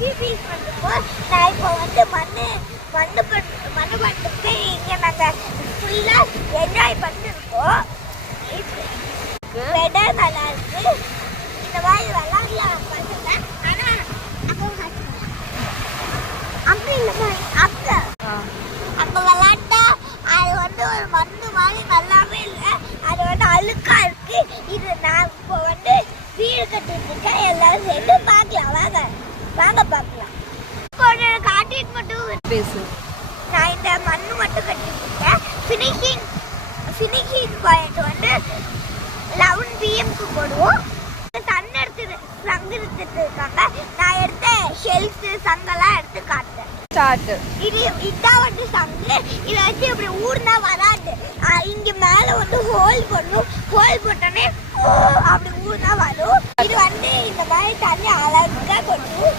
Activities பண்ணுவோம். நான் இப்போ வந்து மண்ணு பண்ணிட்டு இங்கே நாங்கள் ஃபுல்லாக என்ஜாய் பண்ணிருக்கோம். வெதர் நல்லா இருக்கு. இந்த மாதிரி விளாட்லாம் பண்ணுங்க. ஆனால் அப்படி இல்லை அங்கே விளாட்டா அது வந்து ஒரு மண்ணு மாதிரி நல்லாவே இல்லை. அது வந்து அழுக்கா இருக்கு. இது நான் இப்போ வந்து வீடு கட்டிட்டு இருக்கேன். எல்லாரும் சேர்ந்து பார்க்கலாம். வாங்க பார்க்கலாம். கொஞ்சம் காட்டிட்டு மட்டும் பேசு. நான் இந்த மண்ணு மட்டும் கட்டிட்டு இருக்கேன். ஃபினிஷிங் பாயிண்ட் வந்து 11 PM போடுவோம். சன் எடுத்துட்டு இருக்காங்க. நான் எடுத்த ஷெல்ஸ் சங்கெல்லாம் எடுத்து காட்டுறேன். இதான் வந்து சங்கு. இதை வச்சு இப்படி ஊர்னா வராது. இங்க மேல வந்து ஹோல் போடணும். ஹோல் போட்டோன்னே அப்படி ஊர்னா வரும். இது வந்து இந்த மாதிரி தண்ணி அழகா கொட்டும்.